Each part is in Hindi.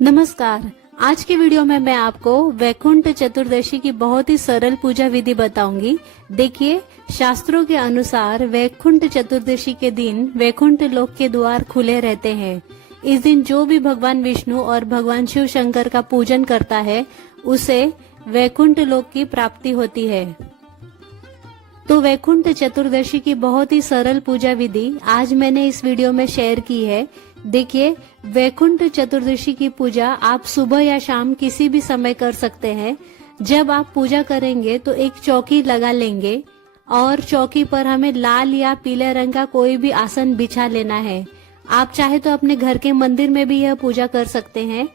नमस्कार। आज के वीडियो में मैं आपको वैकुंठ चतुर्दशी की बहुत ही सरल पूजा विधि बताऊंगी। देखिए, शास्त्रों के अनुसार वैकुंठ चतुर्दशी के दिन वैकुंठ लोक के द्वार खुले रहते हैं। इस दिन जो भी भगवान विष्णु और भगवान शिव शंकर का पूजन करता है उसे वैकुंठ लोक की प्राप्ति होती है। तो वैकुंठ चतुर्दशी की बहुत ही सरल पूजा विधि आज मैंने इस वीडियो में शेयर की है। देखिए, वैकुंठ चतुर्दशी की पूजा आप सुबह या शाम किसी भी समय कर सकते हैं। जब आप पूजा करेंगे तो एक चौकी लगा लेंगे और चौकी पर हमें लाल या पीले रंग का कोई भी आसन बिछा लेना है। आप चाहे तो अपने घर के मंदिर में भी यह पूजा कर सकते हैं।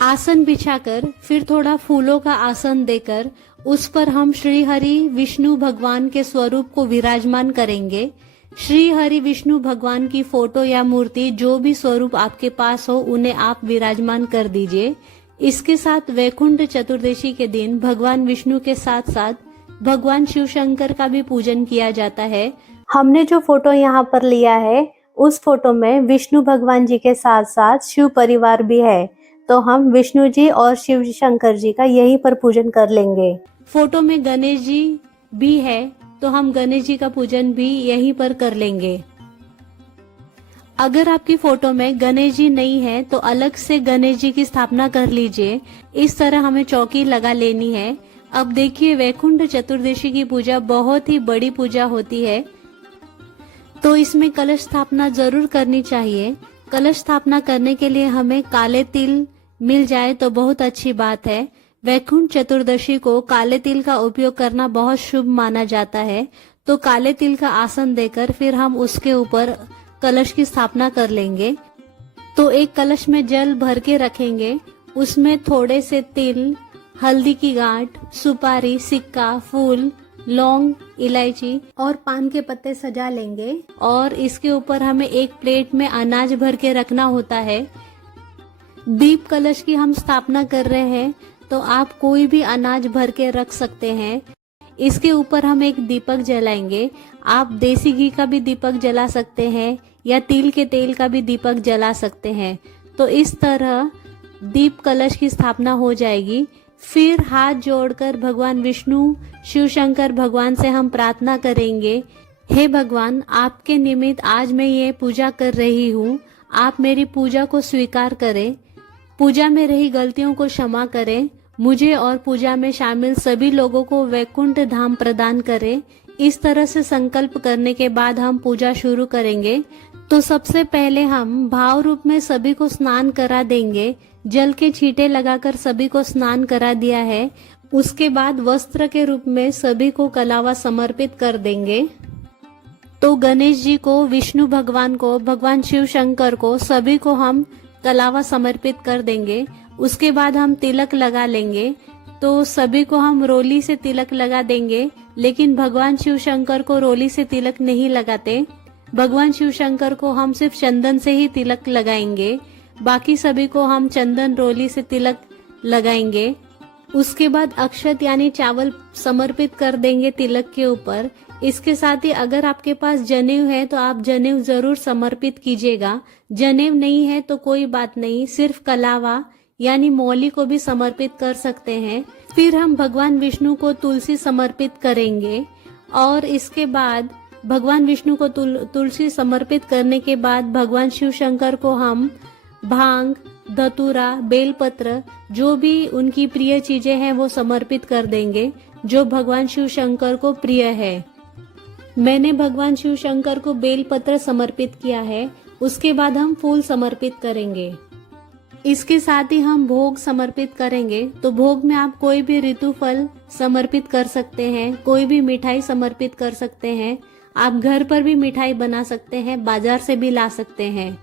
आसन बिछाकर फिर थोड़ा फूलों का आसन देकर उस पर हम श्री हरि विष्णु भगवान के स्वरूप को विराजमान करेंगे। श्री हरि विष्णु भगवान की फोटो या मूर्ति जो भी स्वरूप आपके पास हो उन्हें आप विराजमान कर दीजिए। इसके साथ वैकुंठ चतुर्दशी के दिन भगवान विष्णु के साथ साथ भगवान शिव शंकर का भी पूजन किया जाता है। हमने जो फोटो यहाँ पर लिया है उस फोटो में विष्णु भगवान जी के साथ साथ शिव परिवार भी है, तो हम विष्णु जी और शिव शंकर जी का यहीं पर पूजन कर लेंगे। फोटो में गणेश जी भी है तो हम गणेश जी का पूजन भी यहीं पर कर लेंगे। अगर आपकी फोटो में गणेश जी नहीं है तो अलग से गणेश जी की स्थापना कर लीजिए। इस तरह हमें चौकी लगा लेनी है। अब देखिए, वैकुंठ चतुर्दशी की पूजा बहुत ही बड़ी पूजा होती है, तो इसमें कलश स्थापना जरूर करनी चाहिए। कलश स्थापना करने के लिए हमें काले तिल मिल जाए तो बहुत अच्छी बात है। वैकुंठ चतुर्दशी को काले तिल का उपयोग करना बहुत शुभ माना जाता है, तो काले तिल का आसन देकर फिर हम उसके ऊपर कलश की स्थापना कर लेंगे। तो एक कलश में जल भर के रखेंगे, उसमें थोड़े से तिल, हल्दी की गांठ, सुपारी, सिक्का, फूल, लौंग, इलायची और पान के पत्ते सजा लेंगे और इसके ऊपर हमें एक प्लेट में अनाज भर के रखना होता है। दीप कलश की हम स्थापना कर रहे हैं तो आप कोई भी अनाज भर के रख सकते हैं। इसके ऊपर हम एक दीपक जलाएंगे। आप देसी घी का भी दीपक जला सकते हैं या तिल के तेल का भी दीपक जला सकते हैं। तो इस तरह दीप कलश की स्थापना हो जाएगी। फिर हाथ जोड़कर भगवान विष्णु शिव शंकर भगवान से हम प्रार्थना करेंगे, हे भगवान, आपके निमित्त आज मैं ये पूजा कर रही हूँ। आप मेरी पूजा को स्वीकार करें, पूजा में रही गलतियों को क्षमा करें, मुझे और पूजा में शामिल सभी लोगों को वैकुंठ धाम प्रदान करें। इस तरह से संकल्प करने के बाद हम पूजा शुरू करेंगे। तो सबसे पहले हम भाव रूप में सभी को स्नान करा देंगे। जल के छींटे लगाकर सभी को स्नान करा दिया है। उसके बाद वस्त्र के रूप में सभी को कलावा समर्पित कर देंगे। तो गणेश जी को, विष्णु भगवान को, भगवान शिव शंकर को, सभी को हम कलावा समर्पित कर देंगे। उसके बाद हम तिलक लगा लेंगे। तो सभी को हम रोली से तिलक लगा देंगे, लेकिन भगवान शिव शंकर को रोली से तिलक नहीं लगाते। भगवान शिव शंकर को हम सिर्फ चंदन से ही तिलक लगाएंगे, बाकी सभी को हम चंदन रोली से तिलक लगाएंगे। उसके बाद अक्षत यानी चावल समर्पित कर देंगे तिलक के ऊपर। इसके साथ ही अगर आपके पास जनेऊ है तो आप जनेऊ जरूर समर्पित कीजिएगा। जनेऊ नहीं है तो कोई बात नहीं, सिर्फ कलावा यानी मौली को भी समर्पित कर सकते हैं। फिर हम भगवान विष्णु को तुलसी समर्पित करेंगे और इसके बाद भगवान विष्णु को तुलसी समर्पित करने के बाद भगवान शिव शंकर को हम भांग, धतूरा, बेलपत्र, जो भी उनकी प्रिय चीजें हैं वो समर्पित कर देंगे, जो भगवान शिव शंकर को प्रिय है। मैंने भगवान शिव शंकर को बेलपत्र समर्पित किया है। उसके बाद हम फूल समर्पित करेंगे। इसके साथ ही हम भोग समर्पित करेंगे। तो भोग में आप कोई भी ऋतु फल समर्पित कर सकते हैं, कोई भी मिठाई समर्पित कर सकते हैं। आप घर पर भी मिठाई बना सकते हैं, बाजार से भी ला सकते हैं।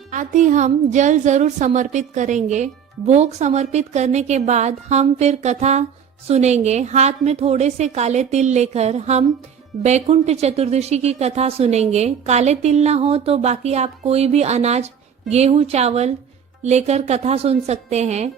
साथ ही हम जल जरूर समर्पित करेंगे। भोग समर्पित करने के बाद हम फिर कथा सुनेंगे। हाथ में थोड़े से काले तिल लेकर हम वैकुंठ चतुर्दशी की कथा सुनेंगे। काले तिल ना हो तो बाकी आप कोई भी अनाज, गेहूं, चावल लेकर कथा सुन सकते हैं।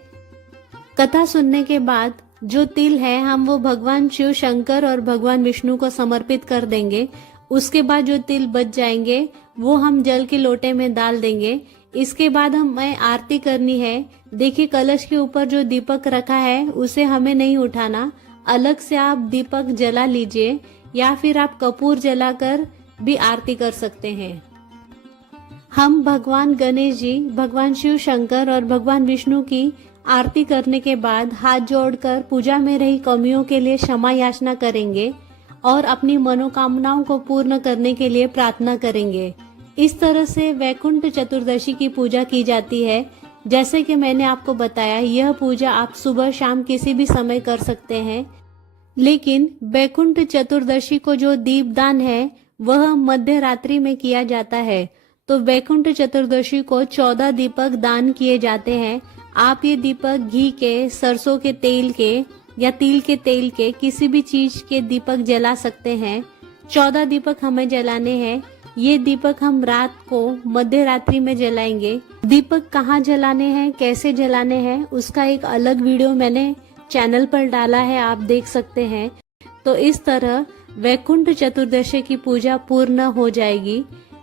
कथा सुनने के बाद जो तिल है हम वो भगवान शिव शंकर और भगवान विष्णु को समर्पित कर देंगे। उसके बाद जो तिल बच जाएंगे वो हम जल के लोटे में डाल देंगे। इसके बाद हमें आरती करनी है। देखिए कलश के ऊपर जो दीपक रखा है उसे हमें नहीं उठाना, अलग से आप दीपक जला लीजिए या फिर आप कपूर जलाकर भी आरती कर सकते हैं। हम भगवान गणेश जी, भगवान शिव शंकर और भगवान विष्णु की आरती करने के बाद हाथ जोड़कर पूजा में रही कमियों के लिए क्षमा याचना करेंगे और अपनी मनोकामनाओं को पूर्ण करने के लिए प्रार्थना करेंगे। इस तरह से वैकुंठ चतुर्दशी की पूजा की जाती है। जैसे कि मैंने आपको बताया, यह पूजा आप सुबह शाम किसी भी समय कर सकते हैं, लेकिन वैकुंठ चतुर्दशी को जो दीपदान है वह मध्य रात्रि में किया जाता है। तो वैकुंठ चतुर्दशी को 14 दीपक दान किए जाते हैं। आप ये दीपक घी के, सरसों के तेल के या तिल के तेल के किसी भी चीज के दीपक जला सकते हैं। 14 दीपक हमें जलाने हैं। ये दीपक हम रात को मध्य रात्रि में जलाएंगे। दीपक कहाँ जलाने हैं, कैसे जलाने हैं, उसका एक अलग वीडियो मैंने चैनल पर डाला है, आप देख सकते हैं। तो इस तरह वैकुंठ चतुर्दशी की पूजा पूर्ण हो जाएगी।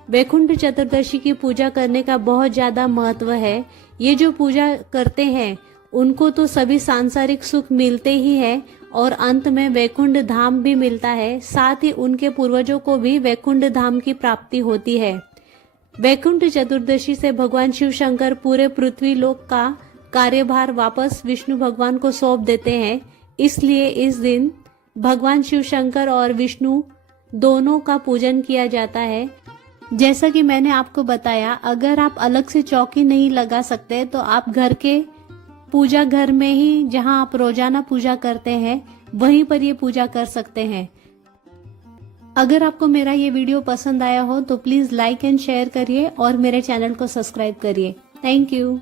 वैकुंठ चतुर्दशी की पूजा करने का बहुत ज्यादा महत्व है। ये जो पूजा करते हैं उनको तो सभी सांसारिक सुख मिलते ही है और अंत में वैकुंठ धाम भी मिलता है। साथ ही उनके पूर्वजों को भी वैकुंठ धाम की प्राप्ति होती है। वैकुंठ चतुर्दशी से भगवान शिव शंकर पूरे पृथ्वी लोक का कार्यभार वापस विष्णु भगवान को सौंप देते हैं। इसलिए इस दिन भगवान शिव शंकर और विष्णु दोनों का पूजन किया जाता है। जैसा कि मैंने आपको बताया, अगर आप अलग से चौकी नहीं लगा सकते तो आप घर के पूजा घर में ही, जहां आप रोजाना पूजा करते हैं, वहीं पर ये पूजा कर सकते हैं। अगर आपको मेरा ये वीडियो पसंद आया हो तो प्लीज लाइक एंड शेयर करिए और मेरे चैनल को सब्सक्राइब करिए। Thank you.